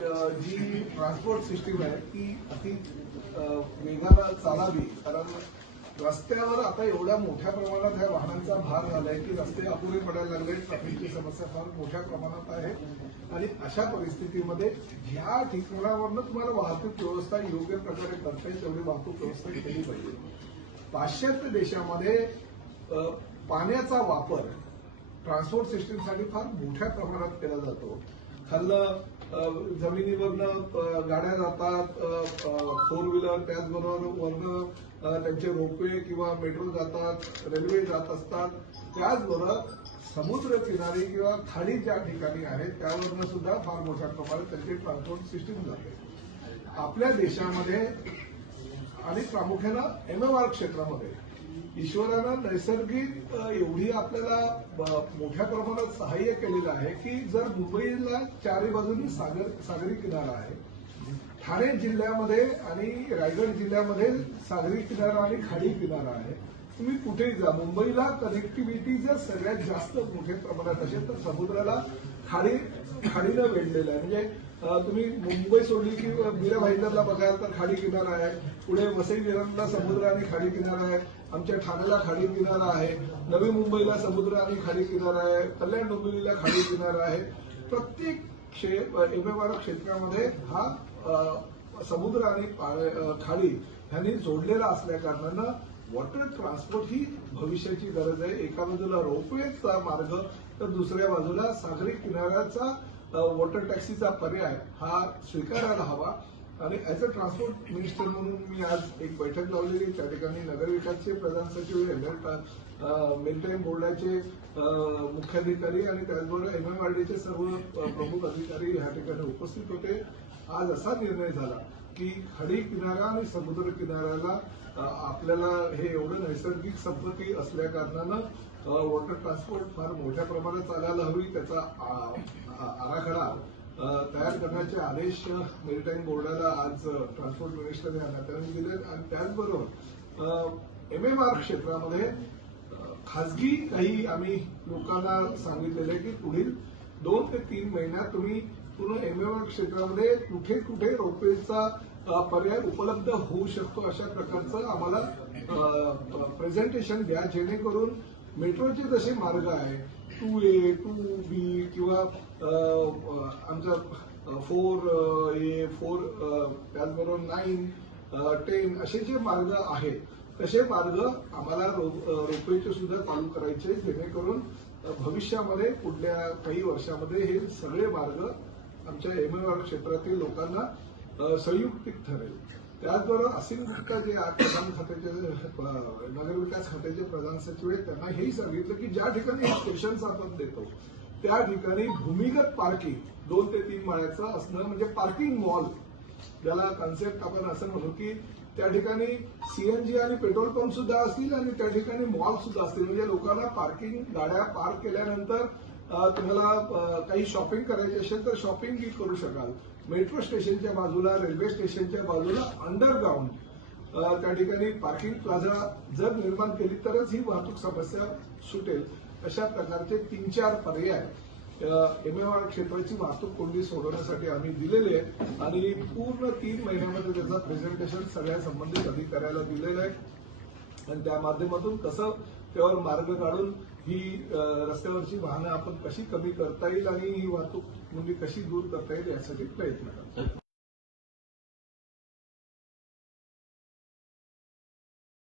जी transport system आहे ती अति अ, वेगानं चालावी. कारण रस्त्यावर आता एवढ्या मोठ्या प्रमाणात ह्या वाहनांचा भार झालाय की रस्ते अपुरे पडायला लागले ट्रॅफिकची समस्या फार मोठ्या प्रमाणात आहे. आणि अशा परिस्थितीमध्ये ह्या ठिकाणावरनं तुम्हाला वाहतूक व्यवस्था योग्य प्रकारे करता येईल तेवढी वाहतूक व्यवस्था केली पाहिजे. पाश्चात्य देशामध्ये पाण्याचा वापर ट्रान्सपोर्ट सिस्टीमसाठी फार मोठ्या प्रमाणात केला जातो. खाल्लं जमिनीवरनं गाड्या जातात फोर व्हीलर त्याचबरोबर वरनं त्यांचे रोपवे किंवा मेट्रो जातात रेल्वे जात असतात. त्याचबरोबर समुद्र किनारी किंवा खाडी ज्या ठिकाणी आहेत त्यावरनं सुद्धा फार मोठ्या प्रमाणात त्यांची ट्रान्सपोर्ट सिस्टीम जाते. आपल्या देशामध्ये आणि प्रामुख्यानं एम एम आर क्षेत्रामध्ये ईश्वरानं नैसर्गिक एवढी आपल्याला मोठ्या प्रमाणात सहाय्य केलेलं आहे की जर मुंबईला चारी बाजूनी सागर सागरी किनारा आहे ठाणे जिल्ह्यामध्ये आणि रायगड जिल्ह्यामध्ये सागरी किनारा आणि खाडी किनारा आहे तुम्ही कुठेही जा. मुंबईला कनेक्टिव्हिटी जर सगळ्यात जास्त मोठ्या प्रमाणात असेल तर समुद्राला खाडी खाडीनं वेढलेलं आहे. म्हणजे तुम्ही मुंबई सोडली की मीरा भाईंदरला बघाल तर खाडी किनारा आहे. पुढे वसई विरारला समुद्र आणि खाडी किनारा आहे. आमच्या ठाण्याला खाडी किनारा आहे. नवी मुंबईला समुद्र आणि खाडी किनारा आहे. कल्याण डोंबिवलीला खाडी किनारा आहे. प्रत्येक क्षेत्र एम क्षेत्रामध्ये हा समुद्र आणि खाडी ह्यांनी जोडलेला असल्या कारणानं वॉटर ट्रान्सपोर्ट ही भविष्याची गरज आहे. एका बाजूला रोपवेचा मार्ग तर दुसऱ्या बाजूला सागरी किनाऱ्याचा वॉटर टॅक्सीचा पर्याय हा स्वीकारायला हवा. आणि ऍज अ ट्रान्सपोर्ट मिनिस्टर म्हणून मी आज एक बैठक लावलेली त्या ठिकाणी नगरविकासचे प्रधान सचिव मेंटेन बोर्डाचे मुख्याधिकारी आणि त्याचबरोबर एमएमआरडीचे सर्व प्रमुख अधिकारी ह्या ठिकाणी उपस्थित होते. आज असा निर्णय झाला. की खडी किनारा आणि समुद्र किनाऱ्याला आपल्याला हे एवढं नैसर्गिक संपत्ती असल्या कारणानं वॉटर ट्रान्सपोर्ट फार मोठ्या प्रमाणात चालायला हवी त्याचा आराखडा तयार करण्याचे आदेश मेरिटाईम बोर्डाला आज ट्रान्सपोर्ट मिनिस्टर या नात्याने दिले आणि त्याचबरोबर एम एम आर क्षेत्रामध्ये खाजगी काही आम्ही लोकांना सांगितलेलं आहे की पुढील दोन ते तीन महिन्यात तुम्ही पूर्ण एम क्षेत्रामध्ये कुठे कुठे रोपवेचा पर्याय उपलब्ध होऊ शकतो अशा प्रकारचं आम्हाला प्रेझेंटेशन द्या. जेणेकरून मेट्रोचे जसे मार्ग आहे टू ए टू बी किंवा आमचा फोर ए फोर त्याचबरोबर नाईन टेन असे जे मार्ग आहेत तसे मार्ग आम्हाला रोपवेचे सुद्धा चालू करायचे जेणेकरून भविष्यामध्ये पुढल्या काही वर्षामध्ये हे सगळे मार्ग आमच्या एम एम आर क्षेत्रातील लोकांना संयुक्तिक ठरेल. त्याचबरोबर असीम गुप्ता जे आज प्रधान खात्याचे नगरविकास खात्याचे प्रधान सचिव आहेत त्यांना हेही सांगितलं की ज्या ठिकाणी हे स्टेशन्स आपण देतो त्या ठिकाणी भूमिगत पार्किंग दोन ते तीन माळ्याचं असणं म्हणजे पार्किंग मॉल ज्याला कन्सेप्ट आपण असं म्हणू की त्या ठिकाणी सीएनजी आणि पेट्रोल पंप सुद्धा असतील आणि त्या ठिकाणी मॉल सुद्धा असतील. म्हणजे लोकांना पार्किंग गाड्या पार्क केल्यानंतर तुम्हाला काही शॉपिंग करायची असेल तर शॉपिंग करू शकाल. मेट्रो स्टेशनच्या बाजूला रेल्वे स्टेशनच्या बाजूला अंडरग्राऊंड त्या ठिकाणी पार्किंग प्लाझा जर निर्माण केली तरच ही वाहतूक समस्या सुटेल. अशा प्रकारचे तीन चार पर्याय एम एम क्षेत्राची वाहतूक कोंडी सोडवण्यासाठी आम्ही दिलेले आहे आणि पूर्ण तीन महिन्यामध्ये त्याचं प्रेझेंटेशन सगळ्या संबंधित अधिकाऱ्याला दिलेलं आहे. आणि त्या माध्यमातून कसं त्यावर मार्ग काढून ही रस्त्यावरची वाहनं आपण कशी कमी करता येईल आणि ही वाहतूक म्हणजे कशी दूर करता येईल यासाठी प्रयत्न करतो.